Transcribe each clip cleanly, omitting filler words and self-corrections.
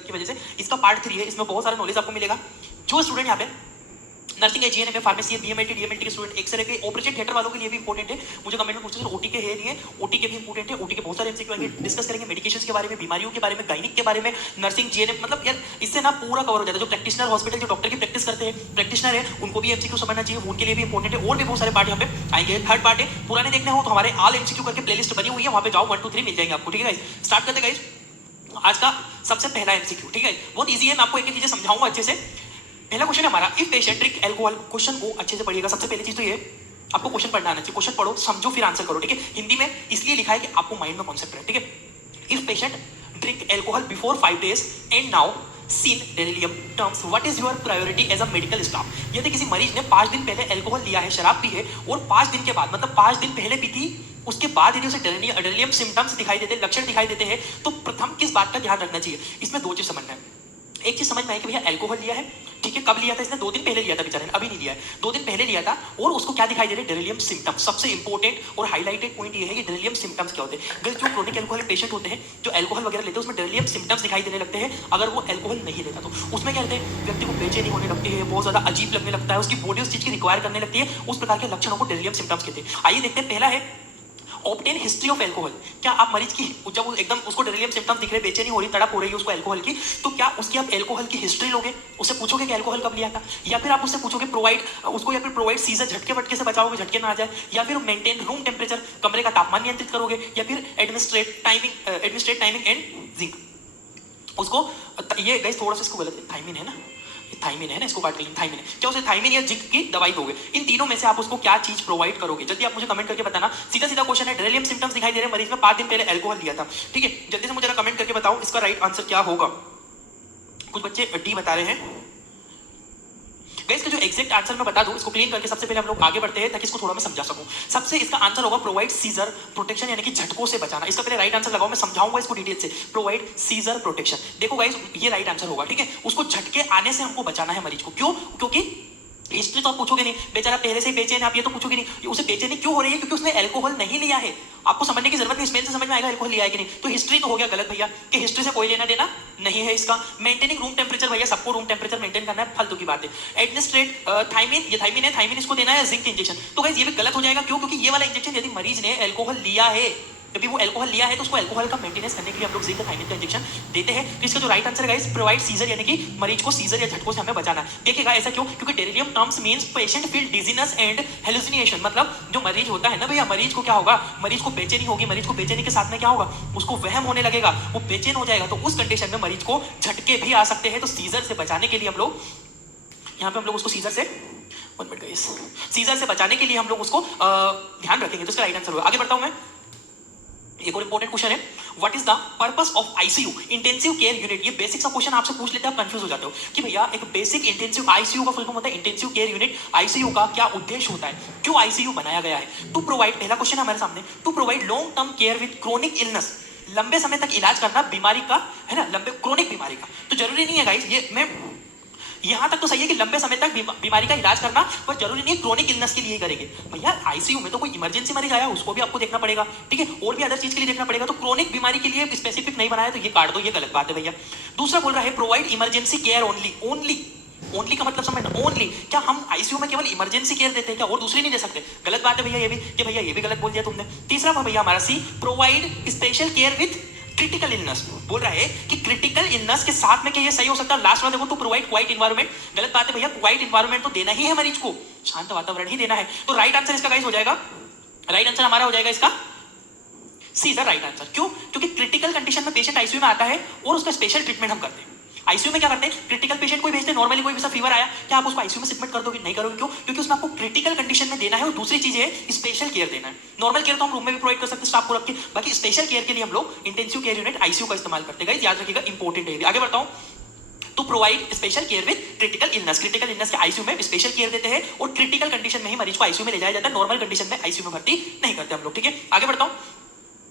की वजह से इसका पार्ट 3 है, इसमें बहुत सारा नॉलेज आपको मिलेगा। जो स्टूडेंट यहाँ पे नर्सिंग है, जीएनएम है, फार्मेसी है, बीएमएलटी डीएमएलटी के स्टूडेंट, एक्सरे के, ऑपरेशन थिएटर वालों के लिए भी इंपॉर्टेंट है। मुझे कमेंट में पूछते हैं ओटी के है नहीं है, ओटी के भी इंपॉर्टेंट है। ओटी के बहुत सारे एमसीक्यू आएंगे, डिस्कस करेंगे मेडिकेशंस के बारे में, बीमारियों के बारे में, गायनिक के बारे में, नर्सिंग जीएनएम, मतलब यार इससे ना पूरा कवर हो जाता है। जो प्रैक्टिशनर हॉस्पिटल, जो डॉक्टर की प्रैक्टिस करते हैं, प्रैक्टिशनर है, उनको भी एमसीक्यू समझना चाहिए, उनके लिए भी इंपॉर्टेंट है। और भी बहुत सारे पार्ट यहाँ पे आएंगे। थर्ड पार्ट है, पुराने देखने हो तो हमारे ऑल एमसीक्यू करके प्लेलिस्ट बनी हुई है, वहां पे जाओ, 1 2 3 मिल जाएंगे आपको। ठीक है गाइस, स्टार्ट करते गाइस। आज का सबसे पहला एमसीक्यू, ठीक है, बहुत इजी है, मैं आपको एक एक चीजें समझाऊंगा अच्छे से। पहला क्वेश्चन है हमारा, if patient drink alcohol. Question को अच्छे से पढ़िएगा। सबसे पहली चीज तो ये, आपको क्वेश्चन पढ़ना आना चाहिए। क्वेश्चन पढ़ो, समझो, फिर आंसर करो। ठीक है, हिंदी में इसलिए लिखा है कि आपको माइंड में कॉन्सेप्ट रहे। ठीक है, if patient drink alcohol before 5 days and now seen delirium terms, what is your priority as a medical staff. यदि किसी मरीज ने 5 दिन पहले अल्कोहल लिया है, शराब पी है, और 5 दिन के बाद, मतलब 5 दिन पहले पी थी, उसके बाद यदि उसे डेलिरियम सिम्टम्स दिखाई देते, लक्षण दिखाई देते हैं, तो प्रथम किस बात का ध्यान रखना चाहिए। इसमें दो चीज समझना है। एक चीज समझ में आई कि भैया अल्कोहल लिया है, ठीक है, कब लिया था इसने? 2 दिन पहले लिया था बेचारे ने, अभी नहीं लिया है, 2 दिन पहले लिया था। और उसको क्या दिखाई दे रहे? Delirium symptoms. सबसे इंपॉर्टेंट और हाईलाइटेड पॉइंट ये है कि डेलिरियम सिम्टम्स क्या होते हैं। जो क्रोनिक अल्कोहलिक पेशेंट होते हैं, जो अल्कोहल वगैरह लेते हैं, उसमें डेलिरियम सिम्टम्स दिखाई देने लगते हैं। अगर वो अल्कोहल नहीं लेता तो उसमें क्या होते हैं? व्यक्ति को बेचैनी होने लगती है, बहुत ज्यादा अजीब लगने लगता है, उसकी बॉडी उस चीज की रिक्वायर करने लगती है। उस प्रकार के लक्षणों को डेलिरियम सिम्टम्स कहते हैं। आइए देखते हैं, पहला है ऑब्टेन हिस्ट्री ऑफ अल्कोहल। क्या आप मरीज की, जब वो एकदम उसको डेलिरियम सिम्टम्स दिख रहे, बेचैनी हो रही, तड़प हो रही है उसको अल्कोहल की, तो क्या उसकी आप अल्कोहल की हिस्ट्री लोगे? उससे पूछोगे कि अल्कोहल कब लिया था? या फिर आप उससे पूछोगे प्रोवाइड उसको, या फिर प्रोवाइड सीजर, झटके वटके से बचाओगे, झटके ना आ जाए, या फिर मेंटेन रूम टेम्परेचर, कमरे का तापमान नियंत्रित करोगे, या फिर एडमिनिस्ट्रेट टाइमिंग एंड जिंक उसको। ये गाइस थोड़ा सा इसको गलत है, थाइमिन है ना, थाइमिन है ना, इसको काट के थाइमिन है। क्या उसे थाइमिन या जिंक की दवाई दोगे? इन तीनों में से आप उसको क्या चीज प्रोवाइड करोगे? जल्दी आप मुझे कमेंट करके बताना। सीधा सीधा क्वेश्चन है, डेलिरियम सिम्टम्स दिखाई दे रहे हैं मरीज में, 5 दिन पहले अल्कोहल लिया था। ठीक है, जल्दी से मुझे कमेंट करके बताओ इसका राइट आंसर क्या होगा। कुछ बच्चे डी बता रहे हैं। गाइस का जो एग्जैक्ट आंसर मैं बता दूं, इसको क्लीन करके सबसे पहले हम लोग आगे बढ़ते हैं ताकि इसको थोड़ा मैं समझा सकूं। सबसे इसका आंसर होगा प्रोवाइड सीजर प्रोटेक्शन, यानी कि झटकों से बचाना। इसका पहले राइट आंसर लगाओ, मैं समझाऊंगा इसको डिटेल से। प्रोवाइड सीजर प्रोटेक्शन, देखो गाइस ये राइट आंसर होगा। ठीक है, उसको झटके आने से हमको बचाना है मरीज को। क्यों? क्योंकि हिस्ट्री तो आप पूछोगे नहीं, बेचारा पहले से ही बेचैन है, आप ये तो पूछोगे नहीं उसे बेचैनी क्यों हो रही है, क्योंकि उसने अल्कोहल नहीं लिया है। आपको समझने की जरूरत नहीं, स्मेल से समझ में आएगा अल्कोहल लिया है कि नहीं। तो हिस्ट्री तो हो गया गलत भैया, कि हिस्ट्री से कोई लेना देना नहीं है इसका। मेंटेनिंग रूम टेम्परेचर, भैया सबको रूम टेम्परेचर मेंटेन करना है, फालतू की बात है। एडमिनिस्ट्रेट थाइमिन, ये थाइमिन है, थाइमिन इसको देना है, जिंक इंजेक्शन। तो गाइस ये भी गलत हो जाएगा। क्यों? क्योंकि ये वाला इंजेक्शन यदि मरीज ने अल्कोहल लिया है, कभी वो अल्कोहल लिया है, तो उसको अल्कोहल का मेंटेनेंस करने के लिए हम लोग जिंक थाइमिन का इंजेक्शन देते हैं। तो इसका जो राइट आंसर है गाइस, प्रोवाइड सीजर, यानी कि मरीज को सीजर या झटकों से हमें बचाना है। देखिएगा ऐसा क्यों? क्योंकि delirium terms means patient feel dizziness and hallucination. मतलब जो मरीज होता है ना भैया, मरीज को क्या होगा? मरीज को बेचैनी होगी, मरीज को बेचैनी के साथ में क्या होगा? उसको वहम होने लगेगा, वो बेचैन हो जाएगा। तो उस कंडीशन में मरीज को झटके भी आ सकते हैं। तो सीजर से बचाने के लिए हम लोग यहाँ पे हम लोग उसको सीजर से, 1 मिनट गाइस, सीजर से बचाने के लिए हम लोग उसको ध्यान रखेंगे। तो इसका राइट आंसर होगा। आगे बढ़ता हूं मैं। एक और इंपॉर्टेंट क्वेश्चन है, what is the purpose of ICU, intensive care unit. ये बेसिक सा क्वेश्चन आपसे पूछ लेते हैं, आप कंफ्यूज हो जाते हो कि भैया एक बेसिक इंटेंसिव, आईसीयू का फुल फॉर्म होता है इंटेंसिव केयर यूनिट। आईसीयू का क्या उद्देश्य होता है, क्यों आईसीयू बनाया गया है? टू प्रोवाइड, पहला क्वेश्चन है हमारे सामने, to provide long term care with chronic illness, लंबे समय तक इलाज करना बीमारी का, है ना, लंबे क्रोनिक बीमारी का। तो जरूरी नहीं है गाइस, ये मैं यहां तक तो सही है कि लंबे समय तक बीमारी का इलाज करना, पर जरूरी नहीं है क्रोनिक इलनेस के लिए करेंगे। भैया आईसीयू में तो कोई इमरजेंसी मरीज आया, उसको भी आपको देखना पड़ेगा, ठीक है, और भी अदर चीज के लिए देखना पड़ेगा। तो क्रोनिक बीमारी के लिए स्पेसिफिक नहीं बनाया, तो ये काट दो, ये गलत बात है भैया। दूसरा बोल रहा है provide emergency care only. Only का मतलब समझना, ओनली, क्या हम आईसीयू में केवल इमरजेंसी केयर देते हैं क्या, और दूसरी नहीं दे सकते? गलत बात है भैया ये भी, कि भैया ये भी गलत बोल दिया तुमने। तीसरा भैया हमारा C, provide special care with critical illness. बोल रहा है कि क्रिटिकल इलनेस के साथ में क्या ये सही हो सकता है? लास्ट में देखो, टू प्रोवाइड क्वाइट एनवायरनमेंट। गलत बात है भैया, क्वाइट एनवायरनमेंट तो देना ही है मरीज को, शांत वातावरण ही देना है। तो राइट आंसर इसका गाइस हो जाएगा, राइट आंसर हमारा हो जाएगा इसका सी इज द राइट आंसर। क्यों? क्योंकि क्रिटिकल कंडीशन में पेशेंट आईसीयू में आता है और उसका स्पेशल ट्रीटमेंट हम करते हैं। आईसीयू में क्या करते हैं? क्रिटिकल पेशेंट को भेजते हैं, नॉर्मली कोई भी सा फीवर आया, क्या आप उसको आईसीयू में शिफ्ट कर दोगे? नहीं करोगे। क्यों? क्योंकि उसमें आपको क्रिटिकल कंडीशन में देना है, और दूसरी चीज है स्पेशल केयर देना है। नॉर्मल केयर तो हम रूम में भी प्रोवाइड कर सकते हैं स्टाफ को रख के, बाकी स्पेशल केयर के लिए हम लोग इंटेंसिव केयर यूनिट आईसीयू का इस्तेमाल करते हैं। याद रखिएगा, इंपॉर्टेंट है। आगे बढ़ता हूं। To provide special care with critical illness, critical illness के आईसीयू में स्पेशल केयर देते हैं, और क्रिटिकल कंडीशन में ही मरीज को आईसीयू में ले जाया जाता है, नॉर्मल कंडीशन में आईसीयू में भर्ती नहीं करते हम लोग, ठीक है। आगे बढ़ता हूं।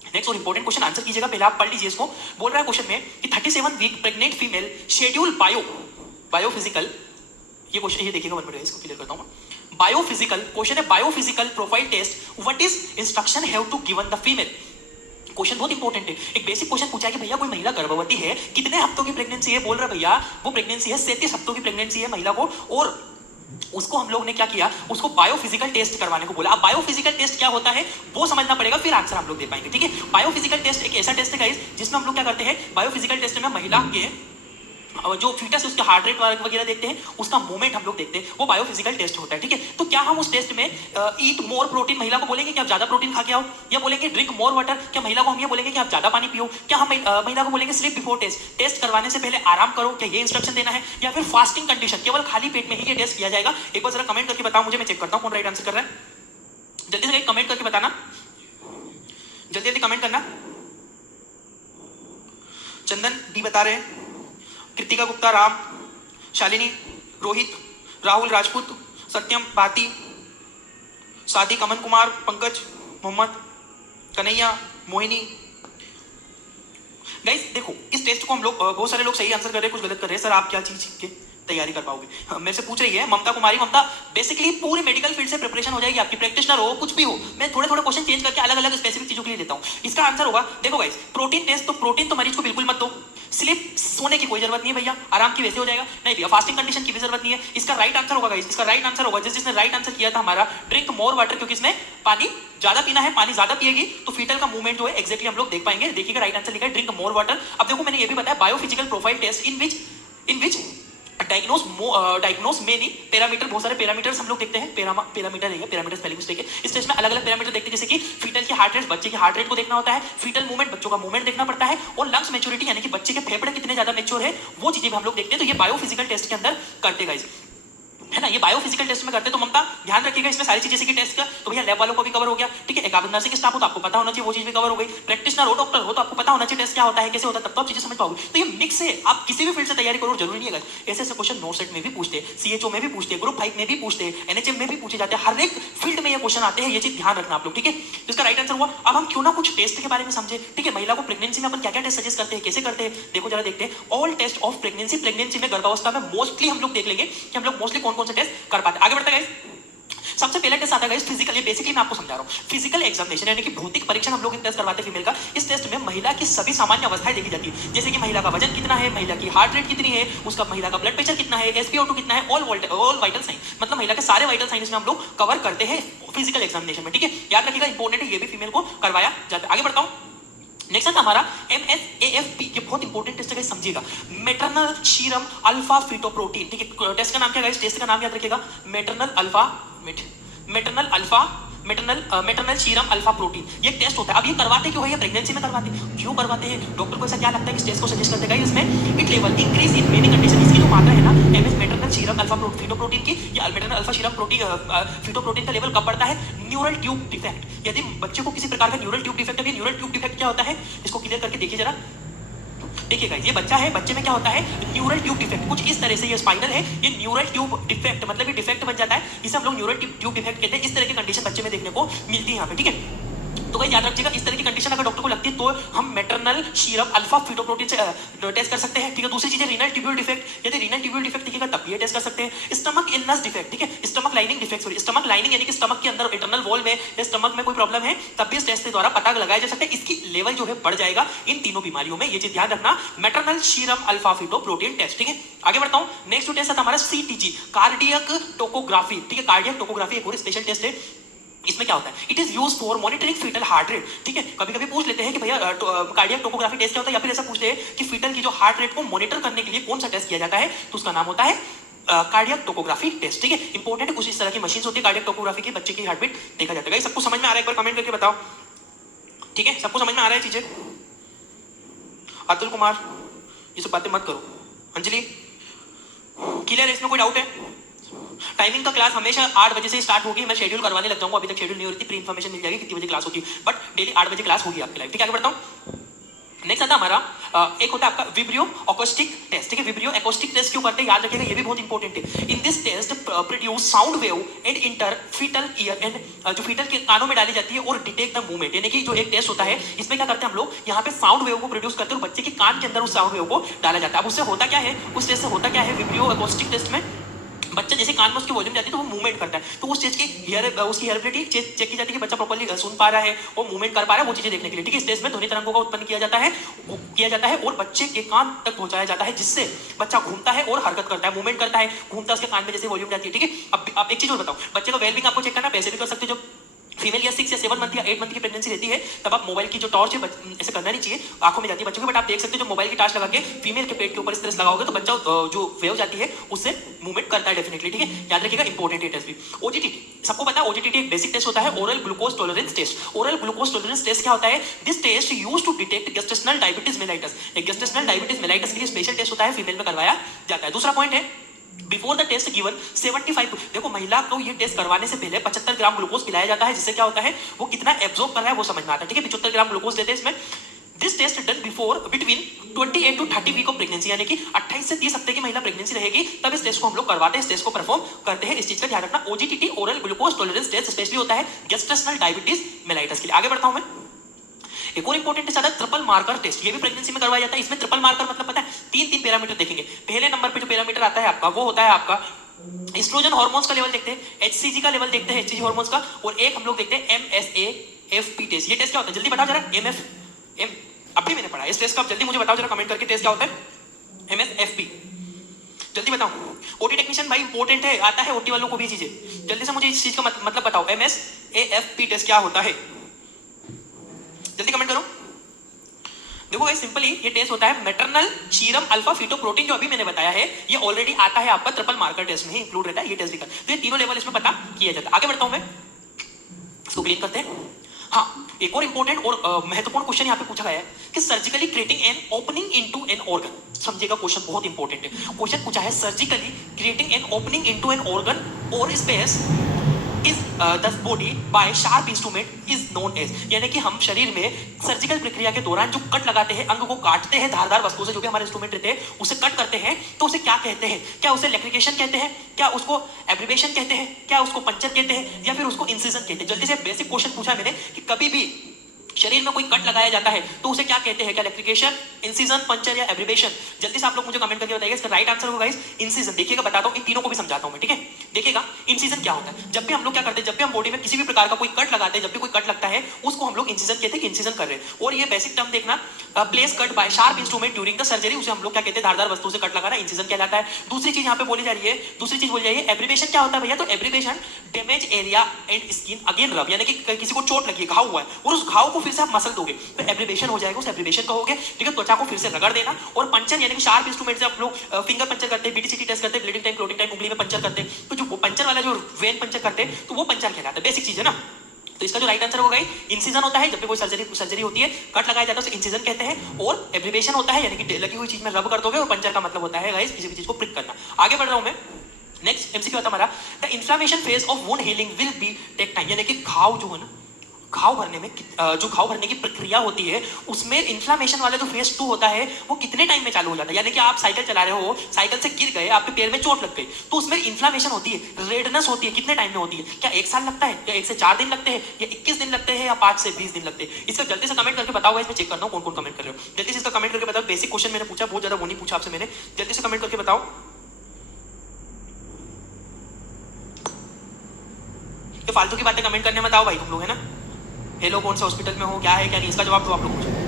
नेक्स्ट और इंपॉर्टेंट क्वेश्चन आंसर कीजिएगा, पहले आप पढ़ लीजिए इसको। बोल रहा है क्वेश्चन में कि 37 week pregnant female schedule biophysical, ये क्वेश्चन ये देखिएगा, 1 मिनट इसको क्लियर करता हूं। बायोफिजिकल क्वेश्चन है, biophysical profile test, what is instruction have to given the female. Question बहुत इंपॉर्टेंट है। एक बेसिक क्वेश्चन पूछा है कि भैया कोई महिला गर्भवती है, कितने हफ्तों की प्रेगनेंसी है, बोल रहा भैया वो प्रेगनेंसी है 37 हफ्तों की प्रेगनेंसी है महिला को, और उसको हम लोग ने क्या किया, उसको बायोफिजिकल टेस्ट करवाने को बोला। अब बायोफिजिकल टेस्ट क्या होता है वो समझना पड़ेगा, फिर आंसर हम लोग दे पाएंगे, ठीक है। बायोफिजिकल टेस्ट एक ऐसा टेस्ट है गाइस जिसमें हम लोग क्या करते हैं, बायोफिजिकल टेस्ट में महिला के जो फीटस है उसके हार्ट रेट वगैरह देखते हैं, उसका मूवमेंट हम लोग देखते हैं, वो बायोफिजिकल टेस्ट होता है, ठीक है। तो क्या हम उस टेस्ट में ईट मोर प्रोटीन, महिला को बोलेंगे कि आप ज्यादा प्रोटीन खा के आओ, या बोलेंगे ड्रिंक मोर वाटर, क्या महिला को हम ये बोलेंगे कि आप ज्यादा पानी पियो, क्या हम महिला को बोलेंगे स्लीप बिफोर टेस्ट, टेस्ट करवाने से पहले आराम करो, क्या ये इंस्ट्रक्शन देना है, या फिर फास्टिंग कंडीशन केवल खाली पेट में ही ये टेस्ट किया जाएगा। एक बार जरा कमेंट करके बताओ मुझे, मैं चेक करता हूं कौन राइट आंसर कर रहा है। जल्दी से कमेंट करके बताना, जल्दी जल्दी कमेंट करना। चंदन डी बता रहे हैं, कृतिका गुप्ता, राम, शालिनी, रोहित, राहुल राजपूत, सत्यम, भारती, सादिक, अमन कुमार, पंकज, मोहम्मद, कन्हैया, मोहिनी। गाइस देखो इस टेस्ट को हम लोग बहुत सारे लोग सही आंसर कर रहे हैं, कुछ गलत कर रहे हैं। सर आप क्या चीज के तैयारी कर पाओगे? मेरे से पूछ रही है ममता कुमारी। ममता बेसिकली पूरी मेडिकल फील्ड से प्रिपरेशन हो जाएगी आपकी, प्रैक्टिशनर हो कुछ भी हो, मैं थोड़े थोड़े क्वेश्चन चेंज करके अलग अलग स्पेसिफिक चीजों के लिए लेता हूं। इसका आंसर होगा, देखो गाइस प्रोटीन टेस्ट, तो प्रोटीन तो मरीज को बिल्कुल मत दो, स्लिप सोने की कोई जरूरत नहीं है भैया, आराम की वैसे हो जाएगा, नहीं भैया फास्टिंग कंडीशन की भी जरूरत नहीं है। इसका राइट आंसर होगा गाइस, इसका राइट आंसर होगा जिसने राइट आंसर किया था हमारा, ड्रिंक मोर वाटर, क्योंकि इसमें पानी ज्यादा पीना है, पानी ज्यादा पिएगी तो फीटल का मूवमेंट जो है एग्जैक्टली हम लोग देख पाएंगे। देखिएगा राइट आंसर लिखा है ड्रिंक मोर वाटर। अब देखो मैंने ये भी बताया बायोफिजिकल प्रोफाइल टेस्ट इन विच डायग्नोस मेनी पैरामीटर, बहुत सारे पैरामीटर्स हम लोग देखते हैं, पैरामीटर है, पैरामीटर स्पेलिंग मिस्टेक है। इस टेस्ट में अलग अलग पैरामीटर देखते हैं, जैसे कि फीटल की हार्ट रेट, बच्चे की हार्ट रेट को देखना होता है, फीटल मूवमेंट, बच्चों का मूवमेंट देखना पड़ता है, और लंग्स मैच्योरिटी यानी कि बच्चे के फेफड़े कितने ज्यादा मैच्योर है, वो चीजें भी हम लोग देखते हैं। तो ये बायोफिजिकल टेस्ट के अंदर करते गाइस, है ना, ये बायोफिजिकल टेस्ट में करते। तो ममता ध्यान रखिएगा इसमें सारी चीजें, जैसे कि टेस्ट का तो भैया लैब वालों को भी कवर हो गया, ठीक है। एक आप नर्सिंग स्टाफ हो तो आपको पता होना चाहिए, वो चीज भी कवर हो गई। प्रैक्टिशनर हो, डॉक्टर हो तो आपको पता होना चाहिए टेस्ट क्या होता है, कैसे होता है, तब तो आप चीजें समझ पाओगे। तो ये मिक्स है, आप किसी भी फील्ड से तैयारी करो जरूरी नहीं है। ऐसे ऐसे क्वेश्चन नोट सेट में भी पूछते हैं, सीएचओ में भी पूछते हैं, ग्रुप 5 में भी पूछते हैं, एनएचएम में भी पूछे जाते हैं, हर एक फील्ड में ये क्वेश्चन आते हैं, ये चीज ध्यान रखना आप लोग, ठीक है। तो इसका राइट आंसर हुआ। अब हम क्यों ना कुछ टेस्ट के बारे में समझे, ठीक है। महिला को प्रेगनेंसी में अपन क्या क्या टेस्ट सजेस्ट करते हैं, कैसे करते हैं, देखो जरा देखते हैं। All test of pregnancy, pregnancy में गर्भावस्था में मोस्टली हम लोग देख लेंगे कि हम लोग मोस्टली कौन कौन से टेस्ट कर पाते हैं। आगे बढ़ते हैं गाइस, सबसे पहला टेस्ट आता है फिजिकल, ये बेसिकली मैं आपको समझा रहा हूं, फिजिकल एग्जामिनेशन यानी कि भौतिक परीक्षण हम लोग टेस्ट करवाते हैं फीमेल का। इस टेस्ट में महिला की सभी सामान्य अवस्थाएं देखी जाती है, जैसे कि महिला का वजन कितना है, महिला की हार्ट रेट कितनी है, उसका महिला का ब्लड प्रेशर कितना है, SpO2 कितना है, ऑल वाइटल साइन, मतलब महिला के सारे वाइटल साइंस में हम लोग कवर करते हैं फिजिकल एग्जामिनेशन में, ठीक है। याद रखिएगा इंपॉर्टेंट है, ये भी फीमेल को करवाया जाता है। आगे बढ़ता हूं, नेक्स्ट आता हमारा MSAFP, ये बहुत इंपॉर्टेंट टेस्ट है, समझिएगा। मैटरनल सीरम अल्फा फीटोप्रोटीन, ठीक है। टेस्ट का नाम क्या है, टेस्ट का नाम याद रखिएगा, मैटरनल सीरम अल्फा प्रोटीन, ये टेस्ट होता है। अब ये करवाते क्यों है, ये प्रेगनेंसी में करवाते हैं, क्यों करवाते हैं, डॉक्टर को ऐसा क्या लगता है कि इस टेस्ट को सजेस्ट करते हैं, इसमें it level increase in many condition, इसकी जो मात्रा है ना मैटरनल सीरम अल्फा फीटोप्रोटीन की, या मैटरनल अल्फा सीरम फीटोप्रोटीन का लेवल कब बढ़ता है, न्यूरल ट्यूब डिफेक्ट, यदि बच्चे को किसी प्रकार का न्यूरल ट्यूब डिफेक्ट है। न्यूरल ट्यूब डिफेक्ट क्या होता है, इसको क्लियर करके देखिए जरा, देखिएगा ये बच्चा है, बच्चे में क्या होता है, न्यूरल ट्यूब डिफेक्ट, कुछ इस तरह से, ये स्पाइनल है, ये न्यूरल ट्यूब डिफेक्ट, मतलब ये डिफेक्ट बन जाता है, इसे हम लोग न्यूरल ट्यूब डिफेक्ट कहते हैं। इस तरह की कंडीशन बच्चे में देखने को मिलती है यहाँ पे, ठीक है। तो भाई याद रखिएगा, इस तरह की कंडीशन अगर डॉक्टर को लगती है तो हम मैटरनल सीरम अल्फा फीटोप्रोटीन से टेस्ट कर सकते हैं, ठीक है। दूसरी चीज है रीनल ट्यूब्यूल डिफेक्ट, यदि रीनल ट्यूब्यूल डिफेक्ट दिखेगा तब ये टेस्ट कर सकते हैं। स्टमक इलनेस डिफेक्ट, ठीक है, stomach lining defect, sorry stomach lining यानी कि स्टमक के अंदर इंटरनल वॉल में या स्टमक में कोई प्रॉब्लम है, तब भी इस टेस्ट के द्वारा पता लगाया जा सकता है, इसकी लेवल जो है बढ़ जाएगा इन तीनों बीमारियों में, ये चीज ध्यान रखना, maternal serum alpha fetoprotein test, ठीक है। आगे बढ़ता हूं, नेक्स्ट टेस्ट है हमारा CTG, कार्डियक टोकोग्राफी, ठीक है। कार्डियक टोकोग्राफी एक और स्पेशल टेस्ट है, इसमें क्या होता है, it is use for monitoring fetal heart rate, ठीक है। कभी कभी पूछ लेते हैं कि भैया कार्डियक टोकोग्राफी टेस्ट क्या होता है, या फिर ऐसा पूछते हैं कि फीटल की जो हार्ट रेट को मॉनिटर करने के लिए कौन सा टेस्ट किया जाता है, तो उसका नाम होता है कार्डियक टोकोग्राफी टेस्ट, ठीक है। इंपॉर्टेंट कुछ इस तरह की मशीन होती है कार्डियक टोकोग्राफी की, बच्चे की हार्ट बीट देखा जाता है। सबको समझ में आ रहा है, एक बार कमेंट करके बताओ, ठीक है, सबको समझ में आ रहा है चीजें। अतुल कुमार ये सब बातें मत करो। अंजलि क्लियर है, इसमें कोई डाउट है? टाइमिंग का क्लास हमेशा 8 बजे से स्टार्ट होगी, मैं शेड्यूल करवाने लग जाऊंगा, अभी तक शेड्यूल नहीं हो रही थी, प्री इन्फॉर्मेशन मिल जाएगी कितनी बजे क्लास होगी, बट डेली 8 बजे क्लास होगी आपकी लाइव, ठीक है। आगे बढ़ता हूं, नेक्स्ट आता हमारा एक होता है आपका विब्रियो अकोस्टिक टेस्ट, ठीक है। विब्रियो अकोस्टिक टेस्ट क्यों करते हैं, याद रखिएगा, ये भी बहुत इंपॉर्टेंट है। In this test produce sound wave and enter fetal ear and, जो फीटल के कानों में डाली जाती है और डिटेक्ट द मूवमेंट, यानी कि जो एक टेस्ट होता है इसमें क्या करते हैं हम लोग, यहाँ पे साउंड वेव को प्रोड्यूस करते हैं और बच्चे के कान के अंदर उस साउंड वेव को डाला जाता है। अब उससे होता क्या है, उस टेस्ट से होता क्या है, विब्रियो अकोस्टिक टेस्ट में बच्चा जैसे कान में उसकी वॉल्यूम जाती है तो वो मूवमेंट करता है, तो उस चीज की उसकी हेयरबिलिटी चेक की जाती है कि बच्चा प्रॉपर्ली सुन पा रहा है और मूवमेंट कर पा रहा है, वो चीजें देखने के लिए। ठीक है, स्टेज में ध्वनि तरंगों का उत्पन्न किया जाता है और बच्चे के कान तक पहुंचाया जाता है, जिससे बच्चा घूमता है और हरकत करता है, मूवमेंट करता है, घूमता है, उसके कान में जैसे वॉल्यूम जाती है। ठीक है, अब एक चीज और बताओ, बच्चे का वेलबींग आपको चेक करना पैसे भी कर सकते हो। जब फीमेल या 6 या 7 मंथ या 8 मंथ की प्रेगनेंसी रहती है, तब आप मोबाइल की जो टॉर्च है, ऐसे करना नहीं चाहिए, आंखों में जाती है बच्चों के, बट आप देख सकते हो जो मोबाइल की टॉर्च लगा के फीमेल के पेट के ऊपर इस तरह से लगाओगे तो बच्चा जो वेव जाती है उससे मूवमेंट करता है डेफिनेटली। ठीक है, याद रखिएगा, इंपॉर्टेंट है टेस्ट भी। ओजीटीटी सबको पता है, ओजीटीटी एक बेसिक टेस्ट होता है, oral glucose tolerance test. Oral glucose tolerance test क्या होता है? This test used to detect gestational diabetes mellitus. एक गेस्टेशनल डायबिटीज मेलाइटस के लिए स्पेशल टेस्ट होता है, फीमेल में करवाया जाता है। दूसरा पॉइंट है, बिफोर द टेस्ट गिवन 75, देखो महिला को ये टेस्ट करवाने से पहले 75 ग्राम ग्लूकोज पिलाया जाता है, जिससे क्या होता है वो कितना एब्जॉर्ब कर रहा है वो समझ में आता है। ठीक है, 75 ग्राम ग्लूकोज देते हैं इसमें। This test done before between 28 to 30 week of pregnancy, यानी कि 28 से 30 हफ्ते की महिला प्रेगनेंसी रहेगी तब इस टेस्ट को हम लोग करवाते हैं, इस टेस्ट को परफॉर्म करते हैं। इस चीज का ध्यान रखना। OGTT oral glucose tolerance test specially होता है गेस्टेशनल डायबिटीज मेलाइटस के लिए। आगे बढ़ता हूं मैं। एक और इंपॉर्टेंट है ट्रिपल मार्कर टेस्ट, ये भी प्रेगनेंसी में करवाया जाता है। इसमें ट्रिपल मार्कर मतलब पता है, तीन पैरामीटर देखेंगे। पहले नंबर पे जो पैरामीटर आता है आपका वो होता है आपका एस्ट्रोजन हार्मोन्स का लेवल देखते हैं, एचसीजी का लेवल देखते हैं, एचसीजी हार्मोन्स का, और एक हम लोग देखते हैं एमएसएएफपी टेस्ट। ये टेस्ट क्या होता है जल्दी बताओ जरा। एम अभी मैंने पढ़ा इस टेस्ट का, जल्दी मुझे बताओ जरा कमेंट करके, टेस्ट क्या होता है एमएसएफपी, जल्दी बताओ। ओटी टेक्नीशियन भाई इंपॉर्टेंट है, आता है ओटी वालों को भी चीजें, जल्दी से मुझे इस चीज का मतलब बताओ, एमएसएएफपी टेस्ट क्या होता है, जल्दी कमेंट करो। देखो गाइस, सिंपली ये टेस्ट होता है मैटरनल सीरम अल्फा फीटोप्रोटीन, जो अभी मैंने बताया है ये ऑलरेडी आता है आपका ट्रिपल मार्कर टेस्ट में ही इंक्लूड रहता है, ये टेस्ट भी कर, तो ये तीनों लेवल इसमें पता किया जाता है। आगे बढ़ता हूं मैं, इसको क्लियर करते हैं। हाँ, एक और इंपॉर्टेंट और महत्वपूर्ण क्वेश्चन यहाँ पे पूछा गया है कि surgically creating an opening into an organ. समझिएगा, क्वेश्चन बहुत इंपॉर्टेंट है। क्वेश्चन पूछा है surgically creating an opening into an organ और space is the body by sharp instrument is known as, यानी कि हम शरीर में सर्जिकल प्रक्रिया के दौरान जो कट लगाते हैं, अंग को काटते हैं धारदार वस्तु से, जो भी हमारे इंस्ट्रूमेंट रहते हैं उसे कट करते हैं, तो उसे क्या कहते हैं? क्या उसे लैक्रिकेशन कहते हैं, क्या उसको एब्रिवेशन कहते हैं, क्या उसको पंचर कहते हैं, या फिर उसको इंसिजन कहते हैं? जल्दी से बेसिक क्वेश्चन पूछा मैंने कि कभी भी शरीर में कोई कट लगाया जाता है तो उसे क्या कहते हैं? क्या लैक्रिकेशन, इंसिजन, पंचर या एब्रिवेशन? जल्दी से आप लोग मुझे कमेंट करके बताइएगा। इसका राइट आंसर होगा गाइस इंसिजन। देखिएगा, बताता हूं, इन तीनों को भी समझाता हूं मैं, ठीक है। देखिएगा, इंसिजन क्या होता है, जब भी हम लोग क्या करते हैं, जब भी हम बॉडी में किसी भी प्रकार का कोई कट लगाते हैं, जब भी कोई कट लगता है उसको हम लोग इंसिजन कहते हैं कि इंसिजन कर रहे हैं। और ये बेसिक टर्म देखना, place cut by sharp instrument during the surgery, उसे हम लोग क्या कहते हैं? धारदार वस्तु से कट लगाना, इंसिजन कहलाता है। दूसरी चीज यहाँ पे बोली जा रही है, दूसरी चीज बोली जा रही है एब्रिवेशन क्या होता है भैया? तो abbreviation damage area and skin again रब, यानी कि किसी को चोट लगी है, घाव हुआ है और उस घाव को फिर से आप मसल दोगे तो एब्रिवेशन हो जाएगा, उस एब्रिवेशन का हो गया। ठीक है, त्वचा को फिर से रगड़ देना। और पंचर यानी कि शार्प इंस्ट्रूमेंट से आप लोग फिंगर पंचर करते हैं, बीटीसीटी टेस्ट करते हैं, ब्लीडिंग टाइम, क्लोटिंग टाइम उंगली में पंचर करते हैं, तो जो पंचर वाला जो वेन पंचर करते हैं तो वो पंचर कहलाता है। बेसिक चीज है ना। तो इसका जो राइट आंसर होगा इंसिजन होता है, जब भी कोई सर्जरी होती है, कट लगाया जाता है उसे इंसिजन कहते हैं। और एब्रिवेशन होता है यानी कि लगी हुई चीज में रब कर दोगे, और पंचर का मतलब होता है गाइस किसी भी चीज को प्रिक करना। आगे बढ़ रहा हूं मैं। नेक्स्ट एमसीक्यू आता हमारा, the inflammation phase of wound healing will be take time, यानी कि घाव जो है ना, घाव भरने में जो घाव भरने की प्रक्रिया होती है उसमें इन्फ्लामेशन वाला जो फेज 2 होता है वो कितने टाइम में चालू हो जाता है? यानी कि आप साइकिल चला रहे हो, साइकिल से गिर गए, आपके पैर में चोट लग गई, तो उसमें इन्फ्लामेशन होती है, रेडनेस होती है, कितने टाइम में होती है? क्या 1 साल लगता है, या 1 से 4 दिन लगते हैं, या 21 दिन लगते हैं, या 5 से 20 दिन लगते हैं? इसका जल्दी से कमेंट करके बताओ, इसमें चेक करना हूं कौन कौन कमेंट कर रहे हो। जल्दी से इसका कमेंट करके बताओ। बेसिक क्वेश्चन मैंने पूछा, बहुत ज्यादा वो नहीं पूछा आपसे मैंने, जल्दी से कमेंट करके बताओ। फालतू की बातें कमेंट करने मत आओ भाई तुम लोग, है ना। हेलो, कौन से हॉस्पिटल में हो, क्या है क्या नहीं, इसका जवाब दो आप लोग मुझे।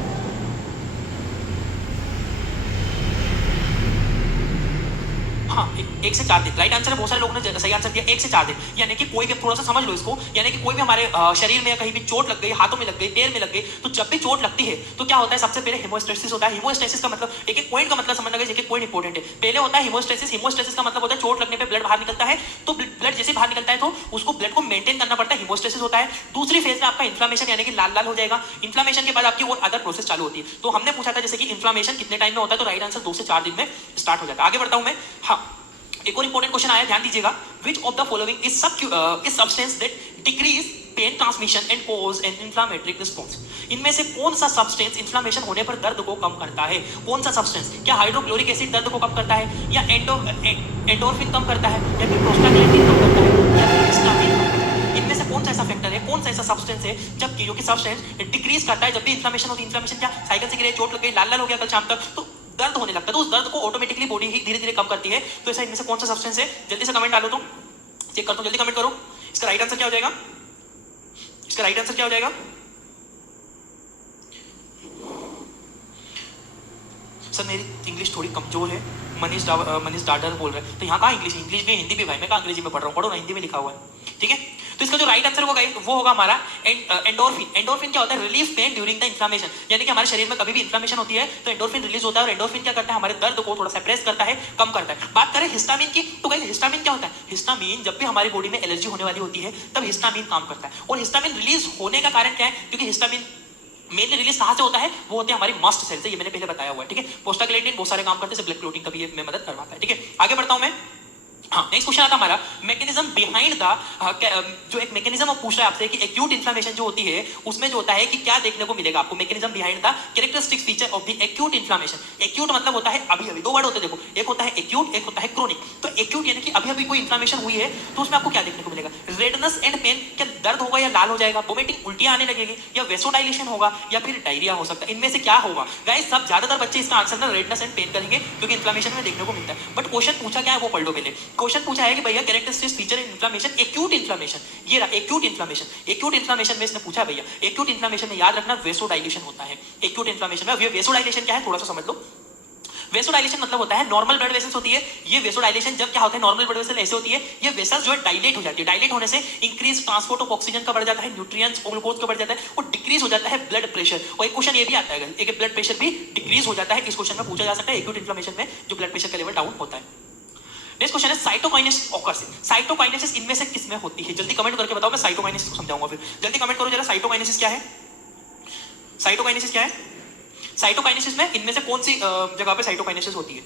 हाँ, 1 से 4 दिन राइट आंसर है। बहुत सारे लोगों ने सही आंसर दिया 1 से 4 दिन, यानी कि कोई भी, थोड़ा सा समझ लो इसको, यानी कि कोई भी हमारे शरीर में या कहीं भी चोट लग गई, हाथों में लग गई, पैर में लग गई, तो जब भी चोट लगती है तो क्या होता है? सबसे पहले हिमोस्टेसिस होता है। हिमोस्टेसिस का मतलब, एक एक पॉइंट का मतलब समझना, एक एक पॉइंट इंपॉर्टेंट है। पहले होता है हिमोस्टेसिस। हिमोस्टेसिस का मतलब होता है चोट लगने पर ब्लड बाहर निकलता है, तो ब्लड जैसे बाहर निकलता है तो उसको ब्लड को मेंटेन करना पड़ता है, हिमोस्टेसिस होता है। दूसरी फेज में आपका इन्फ्लामेशन, यानी कि लाल लाल हो जाएगा। इन्फ्लामेशन के बाद आपकी और अदर प्रोसेस चालू होती है। तो हमने पूछा था जैसे कि इन्फ्लामेशन कितने टाइम में होता है, तो राइट आंसर 2 से 4 दिन में स्टार्ट हो जाता है। आगे बढ़ता हूं मैं। हाँ, एक और इंपॉर्टेंट क्वेश्चन आया, ध्यान दीजिएगा। Which of the following is substance that decrease pain transmission and cause an inflammatory response? इनमें से कौन सा सब्सटेंस इन्फ्लामेशन होने पर दर्द को कम करता है? कौन सा सब्सटेंस? क्या हाइड्रोक्लोरिक एसिड दर्द को कम करता है, या एंडोर्फिन कम करता है, या फिर प्रोस्टाग्लैंडिन कम करता है, या फिर हिस्टामिन कम करता है? इनमें से कौन सा ऐसा फैक्टर है, कौन सा ऐसा सब्सटेंस है जब जो कि सब्सटेंस डिक्रीज करता है जब भी इन्फ्लामेशन होती है? इन्फ्लामेशन क्या, साइकिल से गिरे, चोट लग गई, लाल लाल हो गया कल शाम तक, तो दर्द होने लगता है, तो उस दर्द को ऑटोमेटिकली बॉडी ही धीरे धीरे कम करती है। तो ऐसा इनमें से कौन सा सब्सटेंस है? जल्दी से कमेंट डालो, तो चेक करता हूँ, जल्दी कमेंट करो। इसका राइट आंसर क्या हो जाएगा? इसका राइट आंसर क्या हो जाएगा? सर मेरी इंग्लिश थोड़ी कमजोर है, मनीष डाडर बोल रहे हैं। तो यहाँ कहाँ इंग्लिश भी हिंदी भी भाई, मैं कहाँ अंग्रेजी में पढ़ रहा हूँ, पढ़ो ना, हिंदी में लिखा हुआ है, ठीक है। तो इसका जो राइट आंसर होगा वो होगा हमारा एंडोर्फिन। एंडोर्फिन क्या होता है? Relief pen during the inflammation, यानी कि हमारे शरीर में कभी भी इन्फ्लेमेशन होती है तो एंडोर्फिन रिलीज होता है, और एंडोर्फिन क्या करता है? हमारे दर्द को थोड़ा सप्रेस करता है, कम करता है। बात करें हिस्टामिन की, तो गाइस हिस्टामिन क्या होता है? हिस्टामिन जब भी हमारी बॉडी में एलर्जी होने वाली होती है तब हिस्टामिन काम करता है। और हिस्टामिन रिलीज होने का कारण क्या है? क्योंकि हिस्टामिन मेनली रिलीज कहां से होता है? वो होते हैं हमारी मस्ट सेल से, ये मैंने पहले बताया हुआ है, ठीक है। प्रोस्टाग्लैंडिन बहुत सारे काम करते हैं, ब्लड क्लोटिंग का भी में मदद करवाता है, ठीक है। आगे बढ़ता हूं मैं। हाँ, नेक्स्ट क्वेश्चन आता हमारा मैकेनिज्म बिहाइंड द, जो एक मैकेनिज्म पूछ रहा है आपसे कि एक्यूट इन्फ्लेमेशन जो होती है उसमें जो होता है कि क्या देखने को मिलेगा आपको? Mechanism behind the characteristic feature of the acute inflammation. Acute मतलब होता है अभी अभी, दो वर्ड होते हैं देखो, एक होता है एक्यूट, एक होता है क्रोनिक। तो एक्यूट यानी कि अभी अभी कोई इन्फ्लेमेशन हुई है तो उसमें आपको क्या देखने को मिलेगा? रेडनेस एंड पेन, क्या दर्द होगा या लाल हो जाएगा? वोमिटिंग, उल्टियां आने लगेगी, या वेसोडाइलेशन होगा, या फिर डायरिया हो सकता है? इनमें से क्या होगा गाइस? सब ज्यादातर बच्चे इसका आंसर ना रेडनेस एंड पेन करेंगे क्योंकि इन्फ्लेमेशन में देखने को मिलता है। बट क्वेश्चन पूछा क्या है वो पढ़ लो पहले। क्वेश्चन पूछा है कि भैया characteristic feature in inflammation, acute inflammation, ये रहा एक्यूट इन्फ्लेमेशन। एक्यूट इन्फ्लेमेशन में इसने पूछा भैया, एक्यूट इन्फ्लेमेशन में याद रखना वेसोडाइलेशन होता है। एक्यूट इन्फ्लेमेशन में वेसोडाइलेशन क्या है थोड़ा सा समझ लो। वेसोडाइलेशन मतलब होता है नॉर्मल ब्लड वेसल्स होती है, ये वेसोडाइलेशन जब क्या होता है? नॉर्मल ब्लड वेसल ऐसे होती है, ये वेसल्स जो है डायलेट हो जाती है। डायलेट होने से इंक्रीज ट्रांसपोर्ट ऑफ ऑक्सीजन का बढ़ जाता है, न्यूट्रिएंट्स ग्लूकोज का बढ़ जाता है, और डिक्रीज हो जाता है ब्लड प्रेशर। और एक क्वेश्चन ये भी आता है कि ब्लड प्रेशर भी डिक्रीज हो जाता है, इस क्वेश्चन में पूछा जा सकता है एक्यूट इन्फ्लेमेशन में जो ब्लड प्रेशर का लेवल डाउन होता है। नेक्स्ट क्वेश्चन है साइटोकाइनेसिस ऑकर्स। साइटोकाइनेसिस इनमें से किसमें होती है? जल्दी कमेंट करके बताओ, मैं साइटोकाइनेसिस को समझाऊंगा फिर। जल्दी कमेंट करो जरा, साइटोकाइनेसिस क्या है? साइटोकाइनेसिस क्या है? साइटोकाइनेसिस में इनमें से कौन सी जगह पे साइटोकाइनेसिस होती है?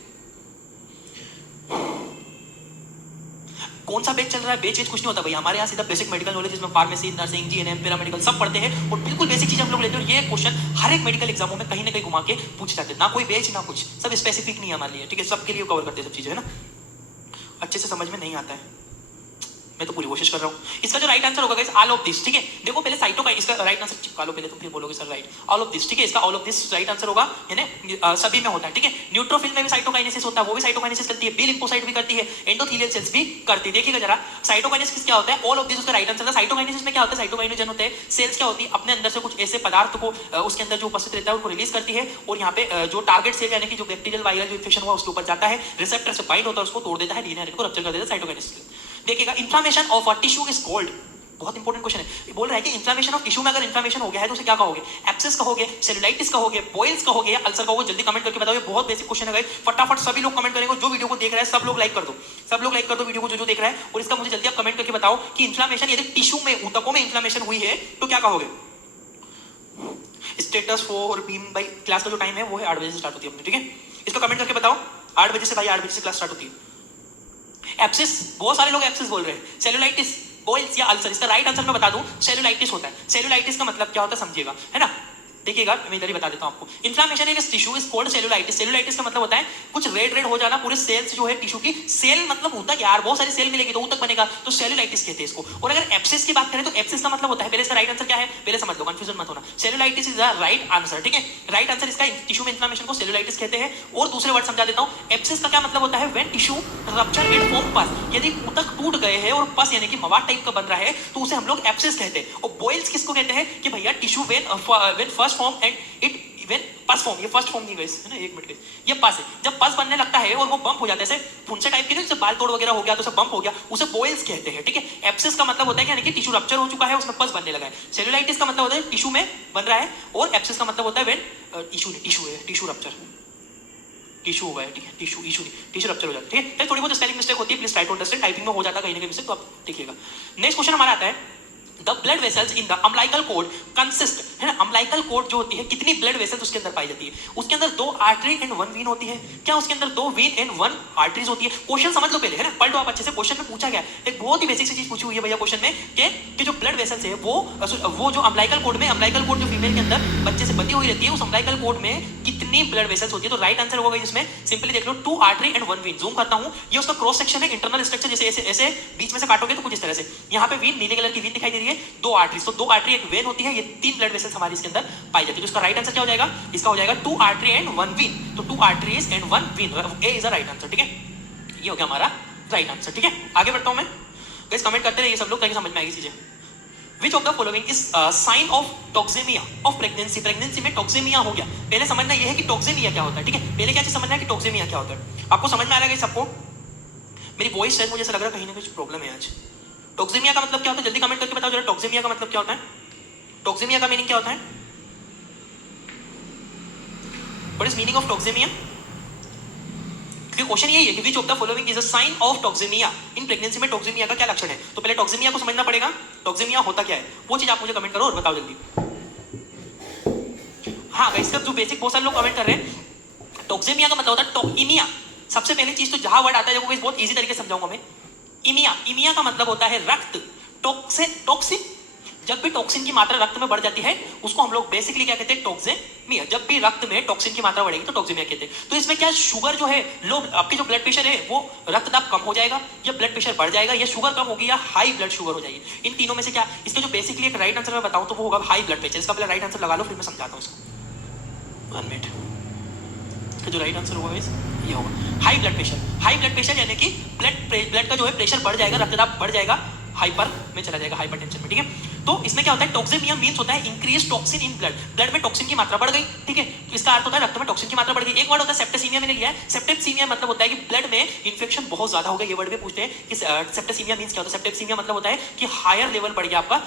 कौन सा बेच चल रहा है? बेच कुछ नहीं होता भैया, हमारे यहाँ सीधा बेसिक मेडिकल नॉलेज जिसमें फार्मेसी, नर्सिंग, जीएनएम, पैरामेडिकल सब पढ़ते हैं और बिल्कुल बेसिक चीज हम लोग लेते हैं। और ये क्वेश्चन हर एक मेडिकल एग्जामों में कहीं ना कहीं घुमा के पूछ जाते हैं, ना कोई बेच ना कुछ, सब स्पेसिफिक नहीं है हमारे लिए, ठीक है। सबके लिए कवर करते हैं सब चीजें, है ना। अच्छे से समझ में नहीं आता है, मैं तो पूरी कोशिश कर रहा हूँ। इसका जो राइट आंसर होगा गाइस ऑल ऑफ दिस, ठीक है। देखो पहले साइटोकाइन, इसका राइट आंसर चिपका लो पहले, तो फिर बोलोगे sir right all of this, ठीक है। इसका all of this right answer होगा, है ना, सभी में होता है, ठीक है। न्यूट्रोफिल में भी साइटोकाइनेसिस होता है, वो भी साइटोकाइनेसिस करती है, बी लिम्फोसाइट भी करती है, एंडोथेलियल सेल्स भी करती है। देखिएगा जरा साइटोकाइनेसिस क्या होता है, ऑल ऑफ दिस उसका राइट आंसर है। साइटोकाइनेसिस में क्या होता है? साइटोकाइनेजन होते हैं, सेल्स क्या होती है अपने अंदर से कुछ ऐसे पदार्थ को उसके अंदर जो उपस्थित रहता है उनको रिलीज करती है, और यहाँ पे जो टारगेट सेल यानी कि जो बैक्टीरियल वायरल जो इन्फेक्शन हुआ उसके ऊपर जाता है, रिसेप्टर से बाइंड होता है, उसको तोड़ देता है, डीएनए को रप्चर कर देता है, साइटोकाइनेसिस। देखिएगा inflammation of a tissue is called, बहुत इंपॉर्टेंट क्वेश्चन है। बोल रहा है कि इन्फ्लेमेशन ऑफ टिश्यू में अगर इन्फ्लेमेशन हो गया है तो उसे क्या कहोगे? एब्सेस कहोगे, सेलुलाइटिस कहोगे, बॉयल्स कहोगे, या अल्सर कहोगे? जल्दी कमेंट करके बताओ, ये बहुत बेसिक क्वेश्चन है गाइस। फटाफट सभी लोग कमेंट करेंगे, जो वीडियो को देख रहा है सब लोग लाइक कर दो, सब लोग लाइक कर दो वीडियो को जो देख रहा है। और इसका मुझे जल्दी आप कमेंट करके बताओ कि इन्फ्लेमेशन यदि टिश्यू में, ऊतकों में इन्फ्लेमेशन हुई है तो क्या कहोगे? स्टेटस 4 बीम भाई क्लास का जो टाइम है वो है 8 बजे से स्टार्ट होती है अपनी, ठीक है। इसको कमेंट करके बताओ, 8 बजे से भाई, 8 बजे से क्लास स्टार्ट होती है। एब्सिस, बहुत सारे लोग एब्सिस बोल रहे हैं। सेलुलाइटिस, बॉयल्स या अल्सर, इसका राइट आंसर मैं बता दूं सेलुलाइटिस होता है। सेलुलाइटिस का मतलब क्या होता है समझिएगा, है ना। देखिएगा मैं इधर ही बता देता हूं आपको। Inflammation in tissue is called cellulitis. Cellulitis का मतलब होता है कुछ रेड रेड हो जाना पूरे सेल्स जो है टिश्यू की, सेल मतलब होता है यार बहुत सारी सेल मिलेगी तो ऊतक बनेगा, तो सेलुलाइटिस कहते हैं इसको। और अगर एब्सिस की बात करें तो एब्सिस का मतलब होता है, पहले इसका राइट आंसर क्या है पहले समझ लो, कंफ्यूजन मत होना। Cellulitis is the right answer, ठीक है। राइट आंसर इसका, टिश्यू में इन्फ्लेमेशन को सेलुलाइटिस कहते हैं। और दूसरे वर्ड समझा देता हूं, एब्सिस का क्या मतलब होता है? When tissue rupture and form पस, यदि ऊतक टूट गए हैं और पस यानी कि मवाद टाइप का बन रहा है तो उसे हम लोग एब्सिस कहते हैं। और बॉयल्स किसको कहते हैं? कि भैया tissue when first form and it when पस फॉर्म, ये फर्स्ट फॉर्म नहीं गाइस, है ना, एक मिनट गाइस, ये पस है। जब पस बनने लगता है और वो बम्प हो जाता है, जैसे फुंसे टाइप की, जैसे बाल तोड़ वगैरह हो गया तो उसे बम्प हो गया, उसे बॉयल्स कहते हैं, ठीक है। एब्सिस का मतलब होता है कि यानी कि टिश्यू रप्चर हो चुका है, उसमें पस बनने लगा है। सेलुलाइटिस का मतलब होता है टिश्यू में बन रहा है, और एब्सिस का मतलब होता है व्हेन टिश्यू रप्चर, टिश्यू हुआ है, ठीक है, टिश्यू रप्चर हो जाता है, ठीक है। थोड़ी बहुत स्पेलिंग मिस्टेक होती है, please try to understand, typing में हो जाता है कहीं ना कहीं मिस्टेक, तो आप देखिएगा। नेक्स्ट क्वेश्चन हमारा आता है, the blood vessels in the umbilical cord consist, है ना, अम्बिलिकल कॉर्ड जो होती है कितनी ब्लड वेसल्स उसके अंदर पाई जाती है? उसके अंदर 2 आर्टरी एंड 1 वीन होती है। क्या उसके अंदर 2 वीन एंड 1 आर्टरीज होती है? क्वेश्चन समझ लो पहले, है ना, पढ़ लो आप अच्छे से। क्वेश्चन में पूछा गया एक बहुत ही बेसिक सी चीज पूछी हुई है भैया क्वेश्चन में कि जो ब्लड वेसल्स है वो जो अम्बिलिकल कॉर्ड में, अम्बिलिकल कॉर्ड जो फीमेल के अंदर बच्चे से बंधी हुई रहती है, उस अम्बिलिकल कॉर्ड में कितनी ब्लड वेसल्स होती है? तो राइट आंसर होगा इसमें, सिंपली देख लो, 2 आर्टरी एंड 1 वीन। जूम करता हूं, ये उसका क्रॉस सेक्शन है, इंटरनल स्ट्रक्चर, जैसे ऐसे ऐसे बीच में से काटोगे तो कुछ इस तरह से, यहाँ पे वीन नीले कलर की वीन दिखाई दे रही है, चाहिए 2 आर्टरीज। तो 2 आर्टरी एक वेन होती है, ये 3 ब्लड वेसल्स हमारी इसके अंदर पाई जाती है। तो इसका राइट आंसर क्या हो जाएगा? इसका हो जाएगा 2 आर्टरी एंड 1 वेन। तो 2 arteries and 1 when, A is the right answer. ठीक है, ये हो गया हमारा राइट आंसर। ठीक है, आगे बढ़ता हूं मैं। गाइस कमेंट करते रहिए सब लोग ताकि समझ में आएगी चीजें। Which of the following is sign of toxemia of pregnancy? Pregnancy में टॉक्सेमिया हो गया। पहले समझना यह है कि टॉक्सेमिया क्या होता है। ठीक है, पहले क्या चीज समझना है कि टॉक्सेमिया क्या होता है। आपको समझ में आ रहा है सबको? मेरी वॉइस शायद मुझे ऐसा लग रहा है कहीं ना कुछ प्रॉब्लम है आज। टॉक्सेमिया का मतलब क्या होता है? जल्दी कमेंट करके बताओ जरा, टॉक्सेमिया का मतलब क्या होता है? टॉक्सेमिया का मीनिंग क्या होता है? What is meaning of toxemia? Question यही है कि which of the following is a sign of toxaemia in pregnancy में टॉक्सेमिया का क्या लक्षण है। तो पहले टॉक्सेमिया को समझना पड़ेगा, टॉक्सेमिया होता क्या है वो चीज आप मुझे कमेंट करो और बताओ जल्दी। हाँ गाइस, जो बेसिक बहुत सारे लोग कमेंट कर रहे हैं, टॉक्सेमिया का मतलब होता है टॉक्इमिया। सबसे पहली चीज तो जहां वर्ड आता है देखो बहुत इजी तरीके से समझाऊंगा मैं। इमिया, इमिया का मतलब होता है रक्त। टॉक्सिन, जब भी टॉक्सिन की मात्रा रक्त में बढ़ जाती है उसको हम लोग बेसिकली क्या कहते हैं? टॉक्सेमिया। जब भी रक्त में टॉक्सिन की मात्रा बढ़ेगी तो टॉक्सेमिया कहते हैं। तो इसमें क्या शुगर जो है लो, आपकी जो ब्लड प्रेशर है वो रक्तदाब कम हो जाएगा या ब्लड प्रेशर बढ़ जाएगा या शुगर कम होगी या हाई ब्लड शुगर हो जाएगी। इन तीनों में से क्या, इसका जो बेसिकली एक राइट आंसर मैं बताऊं तो वो होगा हाई ब्लड प्रेशर। इसका पहले राइट आंसर लगा लो फिर मैं समझाता हूं इसको। 1 मिनट, जो राइट आंसर होगा ये होगा high blood pressure. High blood pressure यानी कि ब्लड का जो है प्रेशर बढ़ जाएगा, रक्तदाब बढ़ जाएगा, हाइपर में चला जाएगा, हाइपरटेंशन में। ठीक है, तो इसमें क्या होता है? टॉक्सेमिया मींस होता है increase toxin in blood. Blood में टॉक्सिन की मात्रा बढ़ गई। ठीक है, तो इसका अर्थ होता है रक्त में टॉक्सिन की मात्रा बढ़ गई। एक वर्ड होता है सेप्टेसीमिया, मैंने लिया है। सेप्टेसीमिया मतलब होता है कि ब्लड में इंफेक्शन बहुत ज्यादा हो गया। ये वर्ड भी पूछते हैं कि सेप्टेसीमिया मींस क्या होता है। सेप्टेसीमिया मतलब होता है कि हायर लेवल बढ़ गया आपका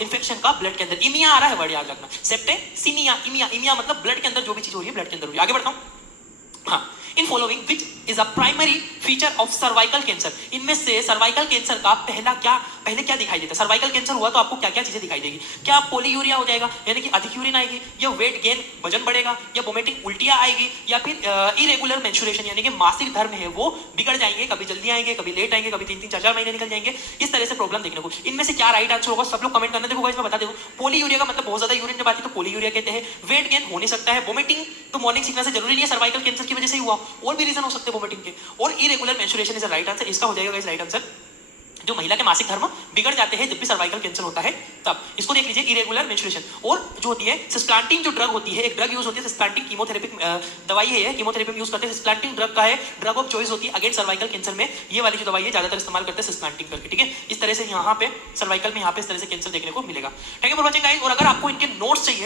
इन्फेक्शन का ब्लड के अंदर। इमिया आ रहा है वर्ड, याद रखना। सेप्टेसीमिया, इमिया, इमिया मतलब ब्लड के अंदर जो भी चीज हो रही है ब्लड के अंदर हो रही है। आगे बढ़ता हूं। हाँ, in following which is a primary feature of cervical cancer. इनमें से सर्वाइकल कैंसर का पहले क्या दिखाई देता है? सर्वाइकल कैंसर हुआ तो आपको क्या क्या चीजें दिखाई देगी? क्या पॉलीयूरिया हो जाएगा यानी कि अधिक यूरिन आएगी, या वेट गेन वजन बढ़ेगा, या वोमिटिंग उल्टियां आएगी, या फिर इरेगुलर मेंस्ट्रुएशन यानी कि मासिक धर्म है वो बिगड़ जाएंगे, कभी जल्दी आएंगे कभी लेट आएंगे, कभी 3-3 4-4 महीने निकल जाएंगे। इस तरह से प्रॉब्लम देखने को। इनमें से क्या राइट आंसर होगा? सब लोग कमेंट करना। देखो मैं बता देता हूं, पॉलीयूरिया का मतलब बहुत ज्यादा यूरिन जब आती है तो पॉलीयूरिया कहते हैं। वेट गेन हो नहीं सकता है। वोमिटिंग तो मॉर्निंग सिकनेस से जरूरी नहीं है, सर्वाइकल कैंसर की वजह से ही हुआ, और भी रीजन हो सकते हैं वोमिटिंग के। और irregular menstruation is right answer. इसका हो जाएगा गाइस राइट आंसर जो महिला के मासिक धर्म बिगड़ जाते हैं जब भी सर्वाइकल कैंसर होता है तब। इसको देख लीजिए, इरेगुलर मेंस्ट्रुएशन। और जो होती है सिस्प्लांटिंग, जो ड्रग होती है, एक ड्रग यूज होती है सिस्प्लांटिंग, कीमोथेरेपिक दवाई है, कीमोथेरेपी में यूज करते हैं। सिस्प्लांटिंग ड्रग का है, ड्रग ऑफ चॉइस होती है अगेंस्ट सर्वाइकल कैंसर में। ये वाली जो दवाई है ज्यादातर इस्तेमाल करते हैं सिस्प्लांटिंग करके। ठीक है, इस तरह से यहाँ पे सर्वाइकल में यहाँ पे इस तरह से कैंसर देखने को मिलेगा। Thank you for watching guys. और अगर आपको इनके नोट्स चाहिए